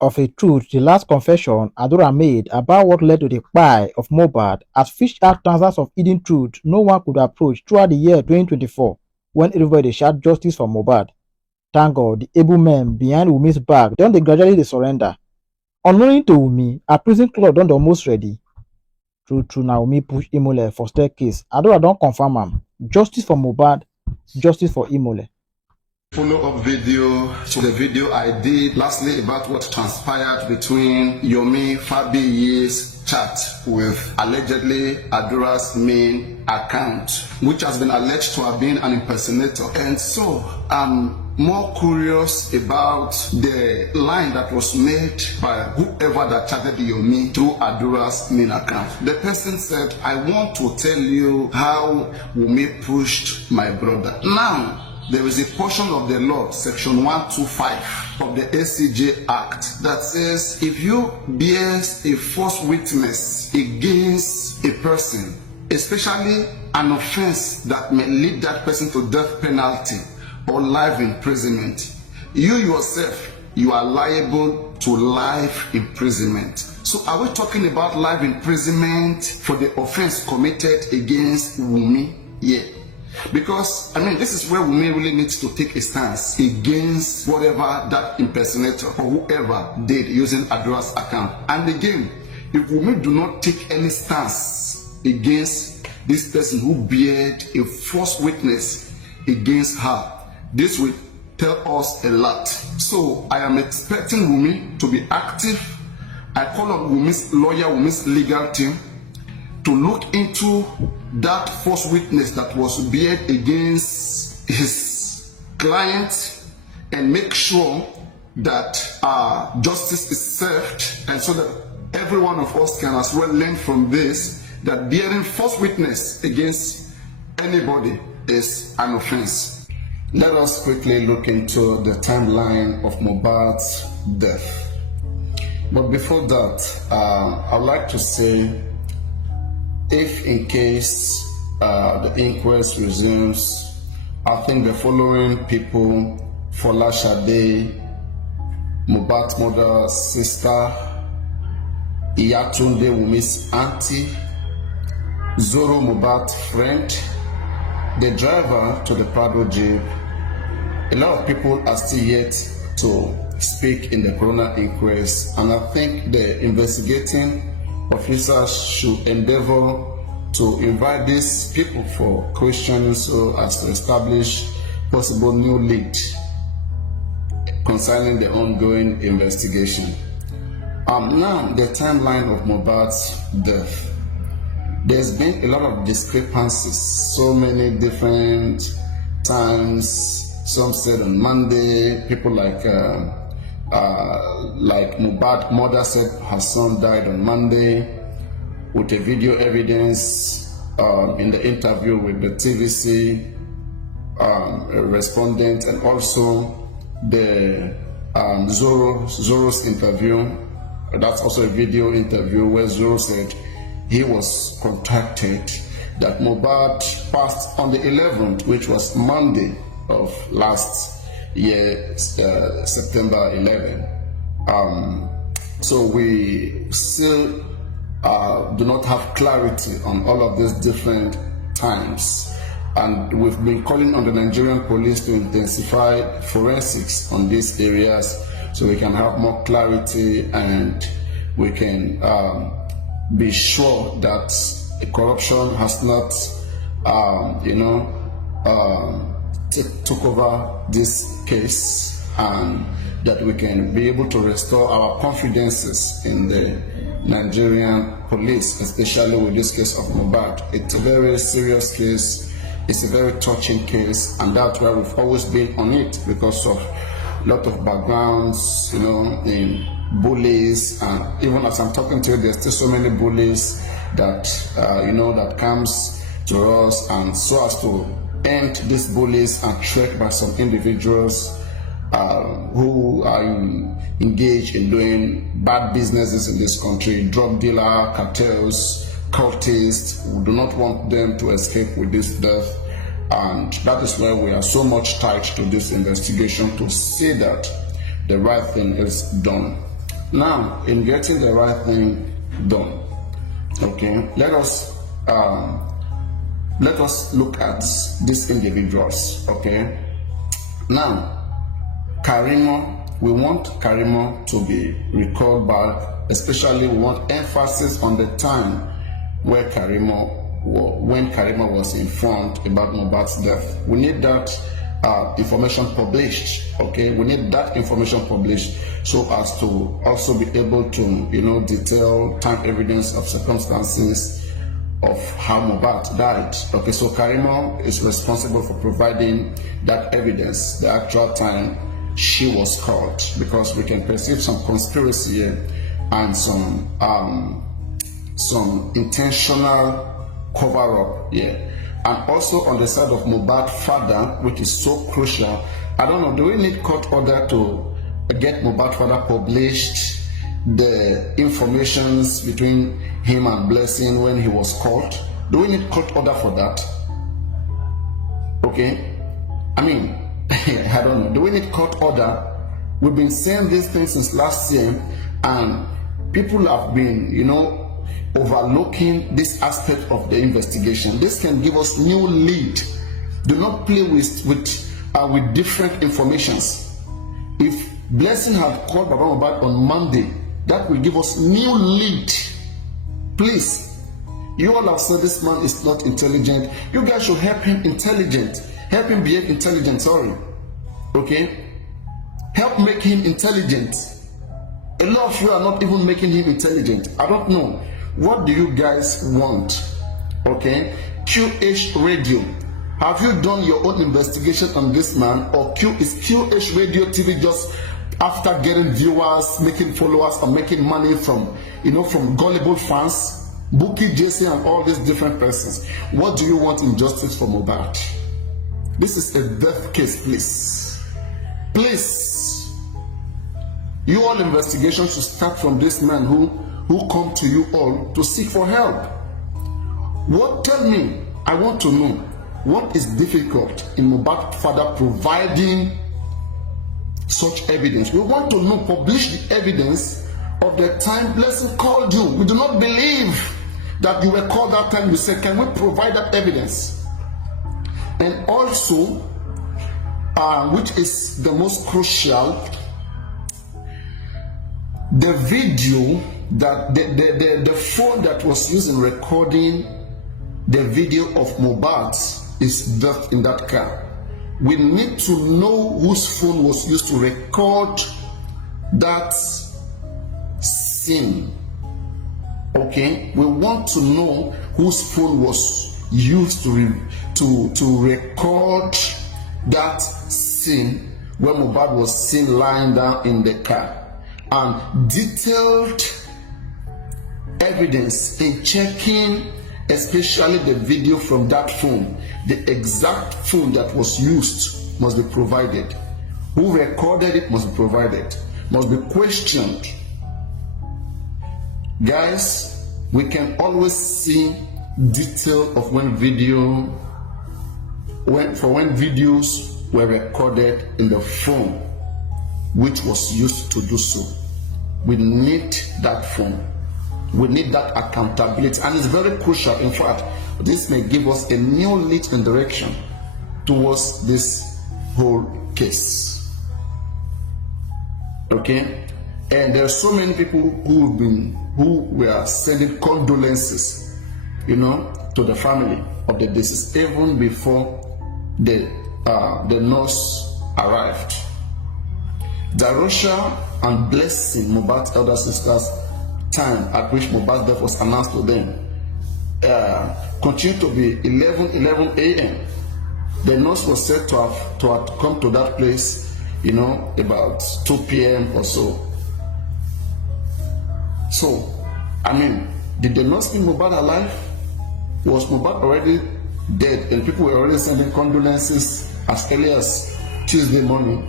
of a truth the last confession Adura made about what led to the cry of Mohbad has fished out thousands of hidden truths no one could approach throughout the year 2024 when everybody shout justice for Mohbad. Thank God, the able men behind Wumi's back don dey gradually dey surrender. Unknowing to Wumi, her prison cloth don dey almost ready. True na Wumi push Imole for staircase. Adura don confirm am. Justice for Mohbad, justice for Imole. Follow-up video to the video I did lastly about what transpired between Yomi Fabiyi's chat with allegedly Adura's main account, which has been alleged to have been an impersonator. And so I'm more curious about the line that was made by whoever that chatted Yomi through Adura's main account. The person said, "I want to tell you how Wumi pushed my brother." Now, there is a portion of the law, section 125 of the ACJ Act, that says if you bear a false witness against a person, especially an offense that may lead that person to death penalty or life imprisonment, you yourself, you are liable to life imprisonment. So are we talking about life imprisonment for the offense committed against Wumi? Yeah. Because, this is where Wumi really needs to take a stance against whatever that impersonator or whoever did using Adura's account. And again, if Wumi do not take any stance against this person who bared a false witness against her, this will tell us a lot. So I am expecting Wumi to be active. I call on Wumi's lawyer, Wumi's legal team, to look into that false witness that was bared against his client and make sure that justice is served, and so that every one of us can as well learn from this, that bearing false witness against anybody is an offense. Let us quickly look into the timeline of Mohbad's death. But before that, I would like to say, if in case the inquest resumes, I think the following people: Fola Shade, Mohbad's mother's sister, Iyatunde Wumi's auntie, Zoro Mohbad's friend, the driver to the Prado Jeep. A lot of people are still yet to speak in the coroner inquest, and I think the investigating officers should endeavor to invite these people for questions so as to establish possible new lead concerning the ongoing investigation. Now, the timeline of Mohbad's death. There's been a lot of discrepancies, so many different times. Some said on Monday, people like Mohbad's mother said her son died on Monday, with a video evidence in the interview with the TVC respondent, and also the Zoro's interview. That's also a video interview where Zoro said he was contacted that Mohbad passed on the 11th, which was Monday of last year, September 11. So we still do not have clarity on all of these different times, and we've been calling on the Nigerian police to intensify forensics on these areas so we can have more clarity and we can be sure that corruption has not took over this case, and that we can be able to restore our confidences in the Nigerian police, especially with this case of Mohbad. It's a very serious case, it's a very touching case, and that's why we've always been on it, because of a lot of backgrounds, in bullies, and even as I'm talking to you, there's still so many bullies that that comes to us, and so as to end these bullies and tricked by some individuals who are engaged in doing bad businesses in this country, drug dealer, cartels, cultists. We do not want them to escape with this death, and that is why we are so much tied to this investigation to see that the right thing is done. Now, in getting the right thing done, okay, let us look at these individuals. Okay, now Karimo, we want Karimo to be recalled back. Especially, we want emphasis on the time where when Karimo was informed about Mohbad's death. We need that information published. Okay, we need that information published so as to also be able to, detail time evidence of circumstances of how Mohbad died. Okay, so Karimo is responsible for providing that evidence, the actual time she was caught, because we can perceive some conspiracy here and some intentional cover-up here. And also on the side of Mohbad's father, which is so crucial. I don't know, do we need court order to get Mohbad's father published the informations between him and Blessing when he was caught? Do we need court order for that? Okay, I mean, I don't know. Do we need court order? We've been saying these things since last year, and people have been, overlooking this aspect of the investigation. This can give us new lead. Do not play with different informations. If Blessing had called Baba Mohbad on Monday, that will give us new lead. Please, you all have said this man is not intelligent. You guys should help him help him behave intelligent. Okay, help make him intelligent. A lot of you are not even making him intelligent. I don't know. What do you guys want? Okay, QH Radio, have you done your own investigation on this man, or is QH Radio TV just after getting viewers, making followers, or making money from gullible fans, Bookie, JC, and all these different persons? What do you want in justice for Mohbad? This is a death case, please. Please. You all investigations should start from this man who come to you all to seek for help. Tell me, I want to know, what is difficult in Mohbad's father providing such evidence? We want to know, publish the evidence of the time Blessing called you. We do not believe that you were called that time. You said, can we provide that evidence? And also, which is the most crucial, the video that the phone that was used in recording the video of Mohbad is left in that car. We need to know whose phone was used to record that scene. Okay, we want to know whose phone was used to record that scene when Mohbad was seen lying down in the car, and detailed evidence in checking, especially the video from that phone. The exact phone that was used must be provided. Who recorded it must be provided, must be questioned. Guys, we can always see detail of when videos were recorded in the phone which was used to do so. We need that phone. We need that accountability, and it's very crucial. In fact, this may give us a new lead and direction towards this whole case. Okay, and there are so many people who were sending condolences, to the family of the deceased even before the nurse arrived. Darosha and Blessing, Mohbad's elder sister's time at which Mohbad's death was announced to them, continued to be 11 a.m. The nurse was said to have come to that place, about 2 p.m. or so. So, I mean, did the nurse see Mohbad alive? Was Mohbad already dead and people were already sending condolences as early as Tuesday morning?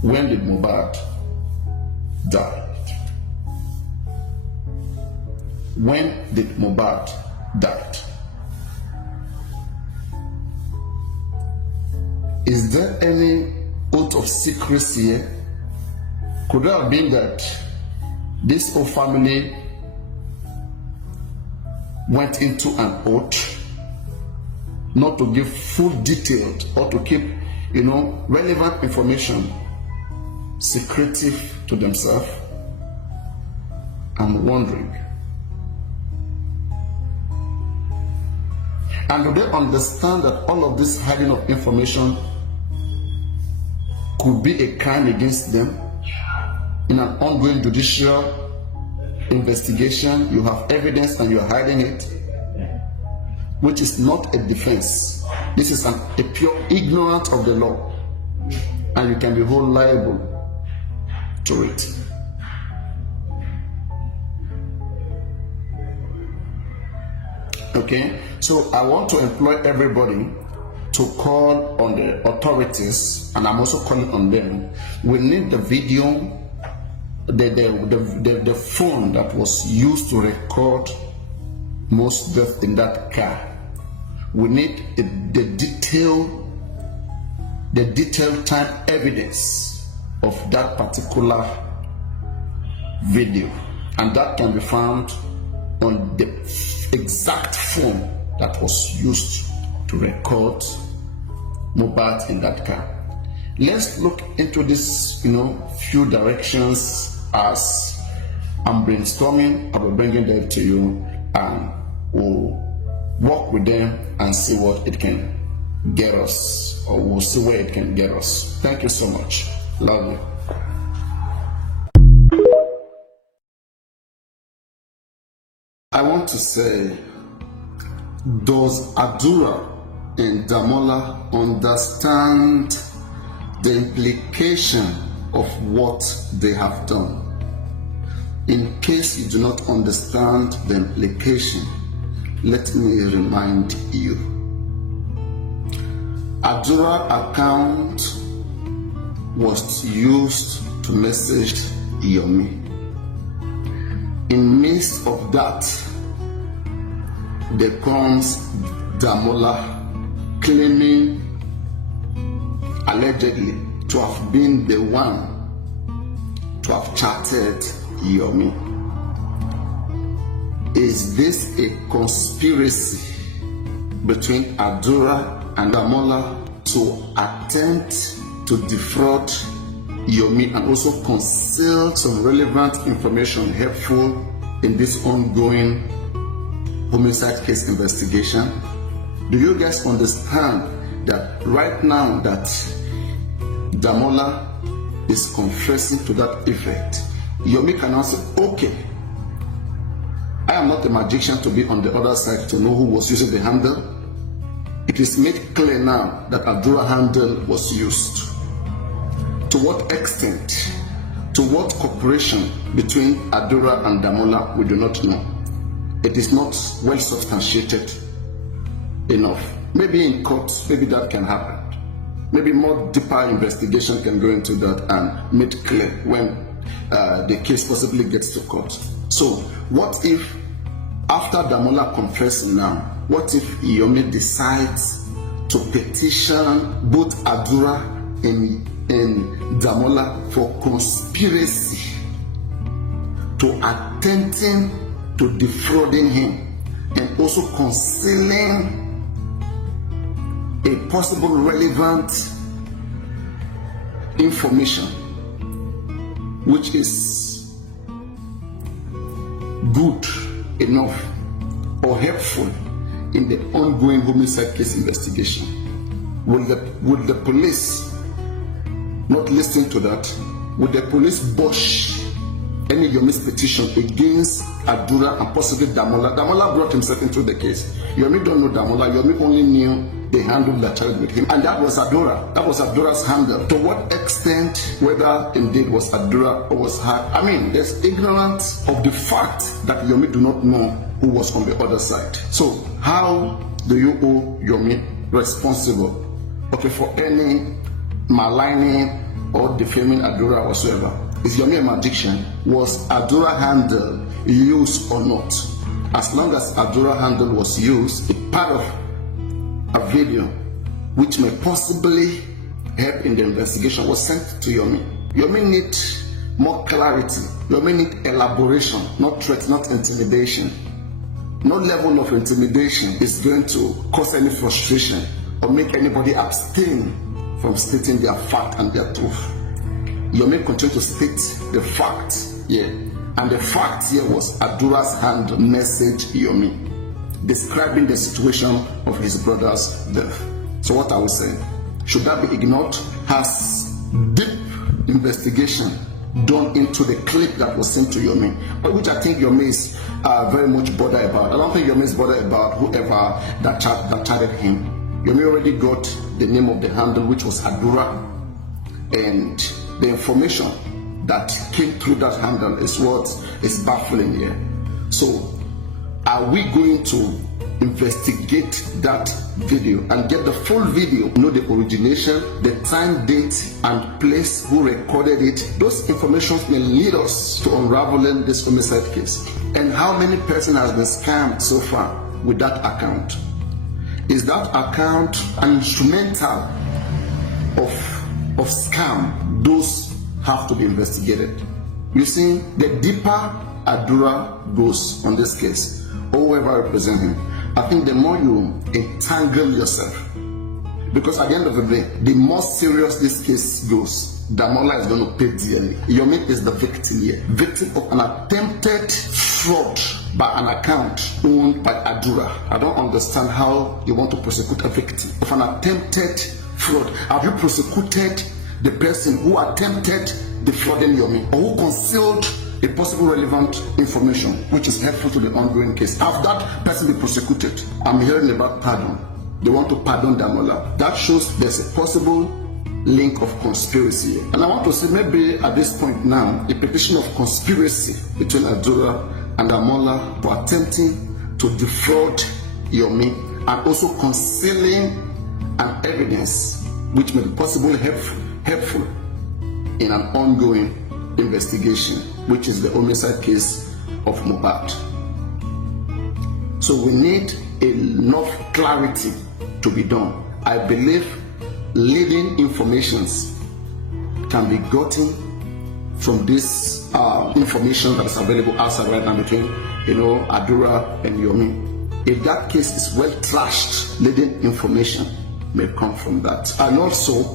When did Mohbad die? When did Mohbad die? Is there any oath of secrecy here? Could it have been that this whole family went into an oath not to give full detailed or to keep, relevant information secretive to themselves? I'm wondering. And do they understand that all of this hiding of information could be a crime against them? In an ongoing judicial investigation, you have evidence and you're hiding it, which is not a defense. This is a pure ignorance of the law, and you can be held liable to it. Okay, so I want to employ everybody to call on the authorities, and I'm also calling on them. We need the video, the phone that was used to record most deaths in that car. We need the detailed time evidence of that particular video, and that can be found on the exact phone that was used to record Mohbad in that car. Let's look into this, few directions as I'm brainstorming. I will bring them to you, and we'll work with them and see what it can get us, or we'll see where it can get us. Thank you so much. Love you. I want to say, does Adura and Damola understand the implication of what they have done? In case you do not understand the implication, let me remind you. Adura account was used to message Yomi. In midst of that, there comes Damola claiming allegedly to have been the one to have chatted Yomi. Is this a conspiracy between Adura and Damola to attempt to defraud Yomi and also conceal some relevant information helpful in this ongoing homicide case investigation? Do you guys understand that right now that Damola is confessing to that effect, Yomi can also say, okay, I am not a magician to be on the other side to know who was using the handle. It is made clear now that Adura handle was used. To what extent, to what cooperation between Adura and Damola, we do not know. It is not well substantiated enough. Maybe in court, maybe that can happen. Maybe more deeper investigation can go into that and make clear when the case possibly gets to court. So what if, after Damola confessing now, what if Yomi decides to petition both Adura and Damola for conspiracy to attempting to defrauding him and also concealing a possible relevant information which is good enough or helpful in the ongoing homicide case investigation? Will the police not listen to that? Would the police bush any Yomi's petition against Adura and possibly Damola? Damola brought himself into the case. Yomi don't know Damola. Yomi only knew they handled the child with him, and that was Adura. That was Adura's handle. To what extent, whether indeed was Adura or was her, I mean, there's ignorance of the fact that Yomi do not know who was on the other side. So how do you hold Yomi responsible, okay, for any maligning or defaming Adura whatsoever? Is Yomi a magician? Was Adura handle used or not? As long as Adura handle was used, a part of a video which may possibly help in the investigation was sent to Yomi. Yomi needs more clarity. You may need elaboration, not threat, not intimidation. No level of intimidation is going to cause any frustration or make anybody abstain from stating their fact and their truth. You may continue to state the fact here. And the fact here was Adura's hand message Yomi, describing the situation of his brother's death. So what are we saying? Should that be ignored? Has deep investigation done into the clip that was sent to Yomi, which I think Yomi is very much bothered about. I don't think Yomi is bothered about whoever that chatted him. Yomi already got the name of the handle, which was Adura, and the information that came through that handle is what is baffling here. So, are we going to investigate that video and get the full video, know the origination, the time, date, and place, who recorded it? Those information may lead us to unraveling this homicide case. And how many person has been scammed so far with that account? Is that account an instrumental of scam? Those have to be investigated. You see, the deeper Adura goes on this case, or whoever represents him, I think the more you entangle yourself, because at the end of the day, the more serious this case goes, Damola is going to pay dearly. Yomi is the victim here, victim of an attempted fraud by an account owned by Adura. I don't understand how you want to prosecute a victim of an attempted fraud. Have you prosecuted the person who attempted defrauding Yomi, or who concealed a possible relevant information which is helpful to the ongoing case? Have that person been prosecuted? I'm hearing about pardon. They want to pardon Damola. That shows there's a possible link of conspiracy. And I want to say, maybe at this point now, a petition of conspiracy between Adura and Damola for attempting to defraud Yomi and also concealing an evidence which may be possibly helpful in an ongoing investigation, which is the homicide case of Mohbad. So we need enough clarity to be done. I believe leading informations can be gotten from this information that is available outside right now between Adura and Yomi. If that case is well trashed, leading information may come from that. And also,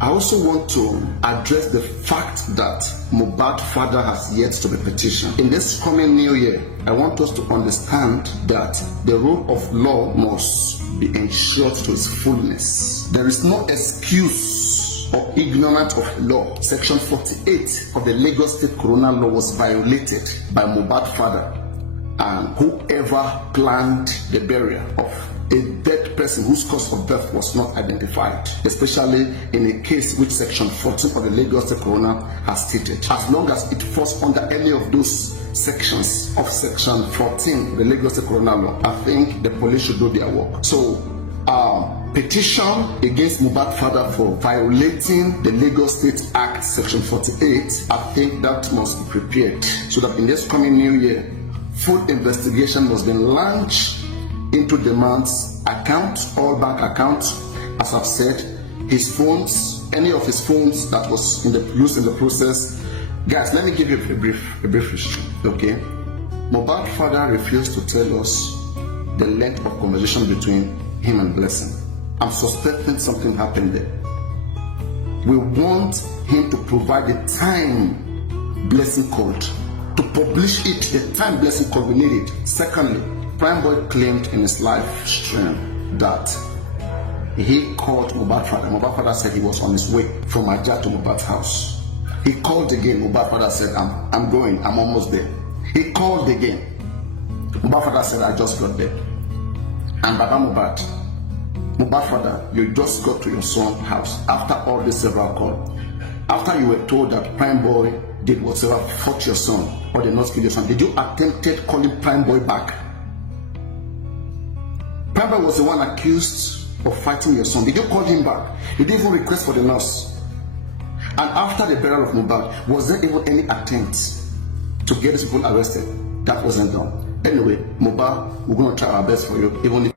I also want to address the fact that Mohbad's father has yet to be petitioned. In this coming new year, I want us to understand that the rule of law must be ensured to its fullness. There is no excuse or ignorance of law. Section 48 of the Lagos State Corona Law was violated by Mohbad's father and whoever planned the burial of a dead person whose cause of death was not identified, especially in a case which Section 14 of the Lagos State Corona has stated. As long as it falls under any of those sections of Section 14, the Lagos State Corona Law, I think the police should do their work. So, petition against Mohbad's father for violating the Lagos State Act Section 48, I think that must be prepared so that in this coming new year, full investigation must be launched into the man's account, all bank accounts. As I've said, his phones, any of his phones that was used in the process. Guys, let me give you a brief history, okay? Mohbad's father refused to tell us the length of conversation between him and Blessing. I'm suspecting something happened there. We want him to provide the time Blessing called, to publish it, the time Blessing called. We need it. Secondly, Prime Boy claimed in his live stream that he called Mohbad's father. Mohbad's father said he was on his way from Ajah to Mohbad's house. He called again. Mohbad's father said, I'm going, I'm almost there. He called again. Mohbad's father said, I just got there. And Baba Mohbad's father, you just got to your son's house after all this several calls. After you were told that Prime Boy did whatever, fought your son, or did not kill your son, did you attempted calling Prime Boy back? Prime Boy was the one accused of fighting your son. Did you call him back? Did you even request for the nurse? And after the burial of Mohbad, was there even any attempt to get these people arrested? That wasn't done. Anyway, Mohbad, we're going to try our best for you, even if